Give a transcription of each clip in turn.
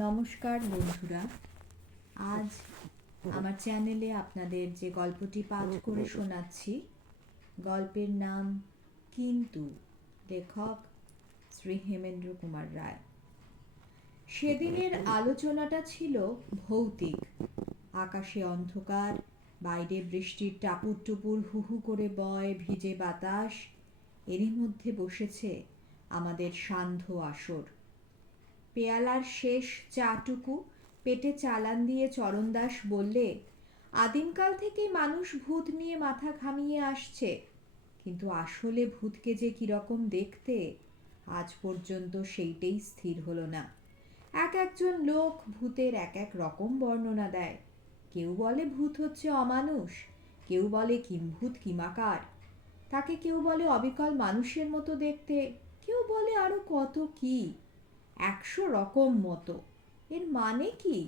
নমস্কার বন্ধুরা, আজ আমার চ্যানেলে আপনাদের যে গল্পটি পাঠ করে শোনাচ্ছি, গল্পের নাম কিন্তু, লেখক শ্রী হেমেন্দ্র কুমার রায়। সেদিনের আলোচনাটা ছিল ভৌতিক। আকাশে অন্ধকার, বাইরে বৃষ্টির টাপুর টুপুর হু হু করে বয় ভিজে বাতাস, এরই মধ্যে বসেছে আমাদের সান্ধ্য আসর। পেয়ালার শেষ চাটুকু পেটে চালান দিয়ে চরণদাস বললে, আদিমকাল থেকেই মানুষ ভূত নিয়ে মাথা ঘামিয়ে আসছে, কিন্তু আসলে ভূতকে যে কিরকম দেখতে আজ পর্যন্ত সেইটাই স্থির হলো না। এক একজন লোক ভূতের এক এক রকম বর্ণনা দেয়। কেউ বলে ভূত হচ্ছে অমানুষ, কেউ বলে কিম্ভূত কিমাকার, তাকে কেউ বলে অবিকল মানুষের মতো দেখতে, কেউ বলে আরো কত কি, 100 রকম মতো। এর মানে কি?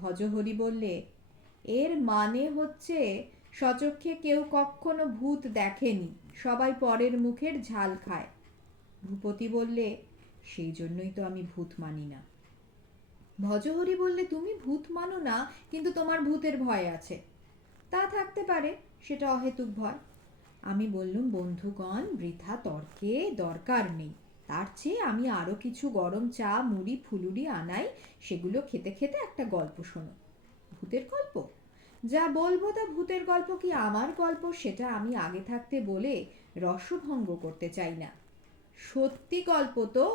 ভজহরি বললে, এর মানে হচ্ছে সচক্ষে কেউ কখনো ভূত দেখেনি, সবাই পরের মুখের ঝাল খায়। ভূপতি বললে, সেই জন্যই তো আমি ভূত মানি না। ভজহরি বললে, তুমি ভূত মানো না, কিন্তু তোমার ভূতের ভয় আছে। তা থাকতে পারে, সেটা অহেতুক ভয়। আমি বললুম, বন্ধুগণ, বৃথা তর্কে দরকার নেই। তার চেয়ে আমি আরো কিছু গরম চা মুড়ি ফুলুরি আনাই, সেগুলো খেতে খেতে একটা গল্প শোনো। ভূতের গল্প? যা বলবো তা ভূতের গল্প কি আমার গল্প, সেটা আমি আগে থাকতে বলে রসভঙ্গ করতে চাই না। সত্যি গল্প তো,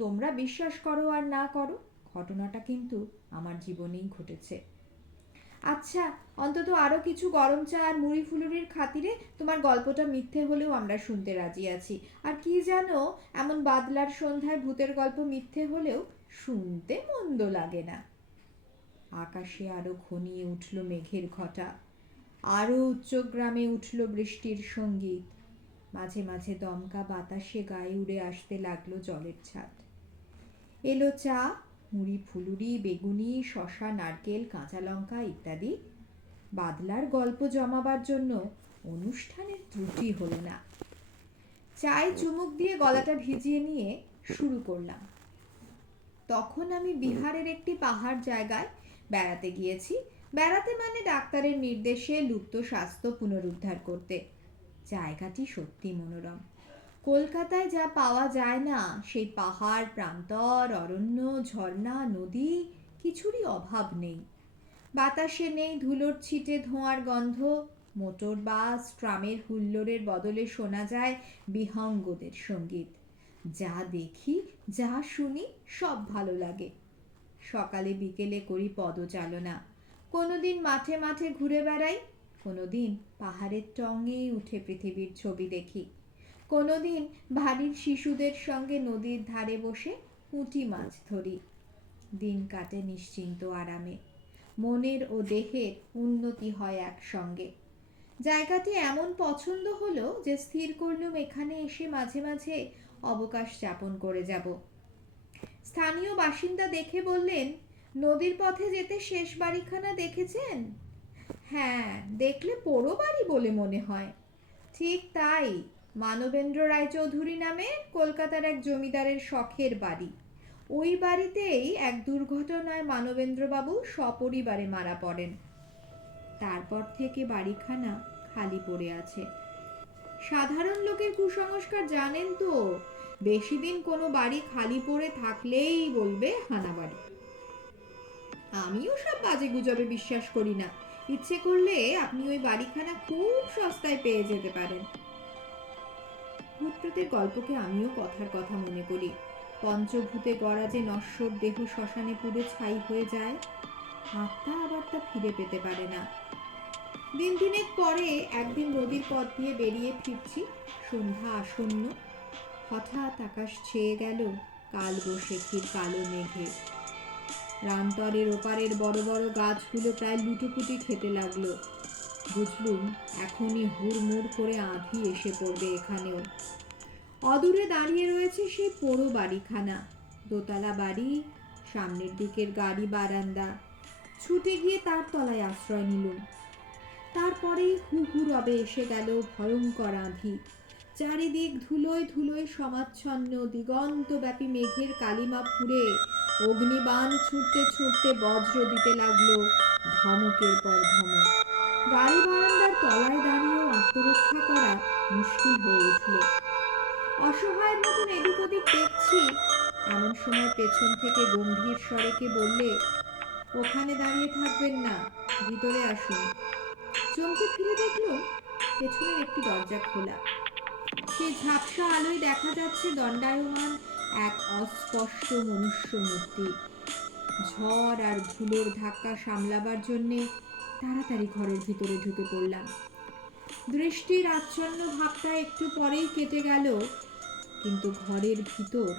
তোমরা বিশ্বাস করো আর না করো, ঘটনাটা কিন্তু আমার জীবনেই ঘটেছে। আচ্ছা, অন্তত আরো কিছু গরম চা আর মুড়ি ফুলুরির খাতিরে তোমার গল্পটা মিথ্যে হলেও আমরা শুনতে রাজি আছি। আর কি জানো, এমন বাদলার সন্ধ্যায় ভূতের গল্প মিথ্যে হলেও শুনতে মন্দ লাগে না। আকাশে আরো ঘনিয়ে উঠল মেঘের ঘটা, আরো উচ্চগ্রামে উঠল বৃষ্টির সঙ্গীত। মাঝে মাঝে দমকা বাতাসে গায়ে উড়ে আসতে লাগলো জলের ছাট। এলো চা, মুড়ি ফুলুরি, বেগুনি, শশা, নারকেল, কাঁচা লঙ্কা ইত্যাদি। বাদলার গল্প জমাবার জন্য অনুষ্ঠানের ত্রুটি হলো না। চায়ে চুমুক দিয়ে গলাটা ভিজিয়ে নিয়ে শুরু করলাম। তখন আমি বিহারের একটি পাহাড় জায়গায় বেড়াতে গিয়েছি। বেড়াতে মানে ডাক্তারের নির্দেশে লুপ্ত স্বাস্থ্য পুনরুদ্ধার করতে। জায়গাটি সত্যি মনোরম। কলকাতায় যা পাওয়া যায় না, সেই পাহাড় প্রান্তর, অরণ্য, ঝর্ণা, নদী, কিছুরই অভাব নেই। বাতাসে নেই ধুলোর ছিটে ধোঁয়ার গন্ধ। মোটর বাস ট্রামের হুল্লোড়ের বদলে শোনা যায় বিহঙ্গদের সঙ্গীত। যা দেখি, যা শুনি, সব ভালো লাগে। সকালে বিকেলে করি পদচালনা। কোনোদিন মাঠে মাঠে ঘুরে বেড়াই, কোনোদিন পাহাড়ের টঙে উঠে পৃথিবীর ছবি দেখি, কোনোদিন বাড়ির শিশুদের সঙ্গে নদীর ধারে বসে পুঁটি মাছ ধরি। দিন কাটে নিশ্চিন্ত আরামে, মনের ও দেহের উন্নতি হয় একসঙ্গে। জায়গাটি এমন পছন্দ হলো যে স্থির করলুম এখানে এসে মাঝে মাঝে অবকাশ যাপন করে যাব। স্থানীয় বাসিন্দা দেখে বললেন, নদীর পথে যেতে শেষ বাড়িখানা দেখেছেন? হ্যাঁ, দেখলে পোড়ো বাড়ি বলে মনে হয়। ঠিক তাই, মানবেন্দ্র রায়চৌধুরী নামে কলকাতার এক জমিদারের শখের বাড়ি। ওই বাড়িতেই এক দুর্ঘটনায় মানবেন্দ্রবাবু সপরিবারে মারা পড়েন। তারপর থেকে বাড়িখানা খালি পড়ে আছে। সাধারণ লোকের কুসংস্কার জানেন তো, বেশি দিন কোনো বাড়ি খালি পড়ে থাকলেই বলবে হানাবাড়ি। আমিও সব বাজে গুজবে বিশ্বাস করি না। ইচ্ছে করলে আপনি ওই বাড়িখানা খুব সস্তায় পেয়ে যেতে পারেন। ভূতপ্রেতের গল্পকে আমিও কথার কথা মনে করি। পঞ্চভূতে গড়া যে নশ্বর দেহ শ্মশানে পুড়ে ছাই হয়ে যায়, আত্মা আবার তা ফিরে পেতে পারে না। দিন তিনেক পরে একদিন নদীর পথ দিয়ে বেরিয়ে ফিরছি, সন্ধ্যা আসন্ন। হঠাৎ আকাশ ছেয়ে গেল কাল বৈশাখীর কালো মেঘে। রামতরের ওপারের বড় বড় গাছগুলো প্রায় লুটোপুটি খেতে লাগলো। বুঝলুম এখনই হুড়মুড় করে আঁধি এসে পড়বে এখানেও। অদূরে দাঁড়িয়ে রয়েছে সেই পোড়ো বাড়িখানা, দোতলা বাড়ি, সামনের দিকের গাড়ি বারান্দা। ছুটে গিয়ে তার তলায় আশ্রয় নিলুম। তারপরেই হু হু রবে এসে গেল ভয়ঙ্কর আঁধি। চারিদিক ধুলোয় ধুলোয় সমাচ্ছন্ন, দিগন্তব্যাপী মেঘের কালিমা ফুঁড়ে অগ্নিবাণ ছুটতে ছুটতে বজ্র দিতে লাগলো ধমকের পর ধমক। গাড়ি বারান্দার তলায় দাঁড়িয়েও আত্মরক্ষা করা মুশকিল হয়ে উঠল। অসহায়ের মতন এদিক ওদিক দেখছি, এমন সময় পেছন থেকে গম্ভীর স্বরে কে বললে, ওখানে দাঁড়িয়ে থাকবেন না, ভিতরে আসুন। চমকে ফিরে দেখলো পেছনের একটি দরজা খোলা। সেই ঝাপসা আলোয় দেখা যাচ্ছে দণ্ডায়মান এক অস্পষ্ট মনুষ্য মূর্তি। ঝড় আর ধুলোর ধাক্কা সামলাবার জন্যে তাড়াতাড়ি ঘরের ভিতরে ঢুকে পড়লাম। দৃষ্টির আচ্ছন্ন ভাবটা একটু পরেই কেটে গেল, কিন্তু ঘরের ভিতর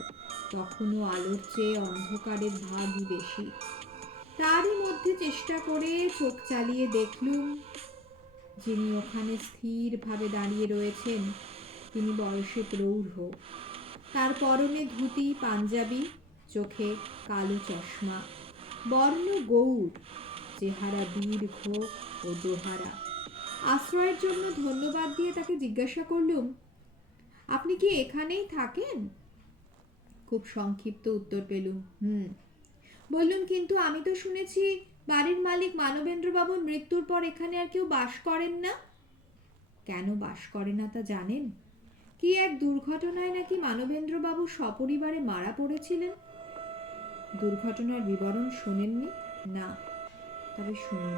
তখনও আলোর চেয়ে অন্ধকারের ভাগই বেশি। তারই মধ্যে চেষ্টা করে চোখ চালিয়ে দেখলুম, যিনি ওখানে স্থিরভাবে দাঁড়িয়ে রয়েছেন তিনি বয়সে প্রৌঢ়। তার পরনে ধুতি পাঞ্জাবি, চোখে কালো চশমা, বর্ণ গৌর, চেহারা দীর্ঘ ও দোহারা। আশ্রয়ের জন্য ধন্যবাদ দিয়ে তাকে জিজ্ঞাসা করলুম, আপনি কি এখানেই থাকেন? খুব সংক্ষিপ্ত উত্তর পেলুম, বললুম, কিন্তু আমি তো শুনেছি বাড়ির মালিক মানবেন্দ্র বাবুর মৃত্যুর পর এখানে আর কেউ বাস করেন না। কেন বাস করে না তা জানেন? কি এক দুর্ঘটনায় নাকি মানবেন্দ্র বাবু সপরিবারে মারা পড়েছিলেন। দুর্ঘটনার বিবরণ শোনেননি? না, তবে শুনুন।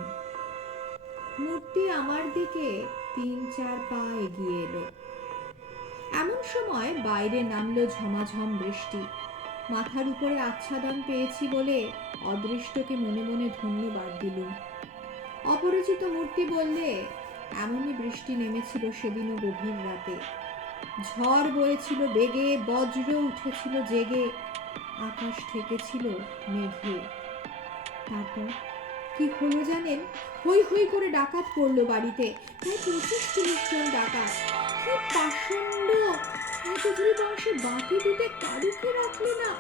মূর্তি আমার দিকে ৩-৪ পা এগিয়ে এলো। এমন সময় বাইরে নামলো ঝমাঝম বৃষ্টি। মাথার উপরে আচ্ছাদন পেয়েছি বলে অদৃষ্টকে মনে মনে ধন্যবাদ দিলুম। অপরিচিত মূর্তি বললে, এমনই বৃষ্টি নেমেছিল সেদিনও গভীর রাতে। ঝড় বয়েছিল বেগে, বজ্র উঠেছিল জেগে, আকাশ ঠেকেছিল মেঘে। তারপর কি হলো জানেন? হই হই করে ডাকাত পড়লো বাড়িতে, প্রায় ২৫-৩০ জন ডাকাত। কি পাষণ্ড! চৌধুরী বংশে বাকি দিতে কারুকে রাখলে না।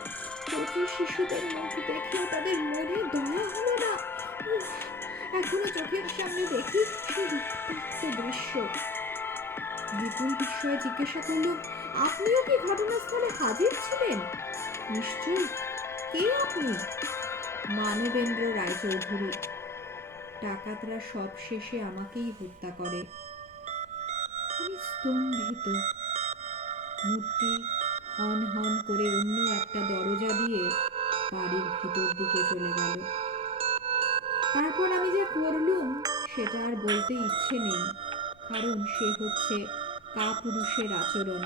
২৫ শিশুদের মুখ দেখেও তাদের মনে দয়া হলো না। এখনো চোখের সামনে দেখি সেই রক্তাক্ত দৃশ্য। বিপুল বিস্ময়ে জিজ্ঞাসা করলুম, আপনিও কি ঘটনাস্থলে হাজির ছিলেন? নিশ্চয়ই। কে আপনি? মানবেন্দ্র রায়চৌধুরী। ডাকাতরা সব শেষে আমাকেই হত্যা করে। আমি স্তম্ভিত। মূর্তি হন হন করে অন্য একটা দরজা দিয়ে বাড়ির ভিতর দিকে চলে গেল। তারপর আমি যা করলুম সেটা আর বলতে ইচ্ছে নেই, কারণ সে হচ্ছে কাপুরুষের আচরণ।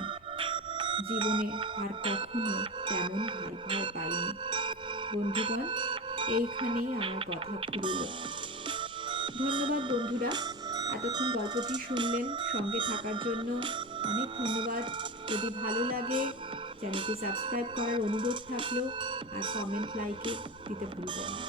জীবনে আর কখনো তেমন ভয় পাইনি। বন্ধুগণ, এইখানেই আমার কথা ফুরল। ধন্যবাদ বন্ধুরা, এতক্ষণ গল্পটি শুনলেন। সঙ্গে থাকার জন্য অনেক ধন্যবাদ। যদি ভালো লাগে চ্যানেলটি সাবস্ক্রাইব করার অনুরোধ থাকলো, আর কমেন্ট লাইকে দিতে ভুলবেন না।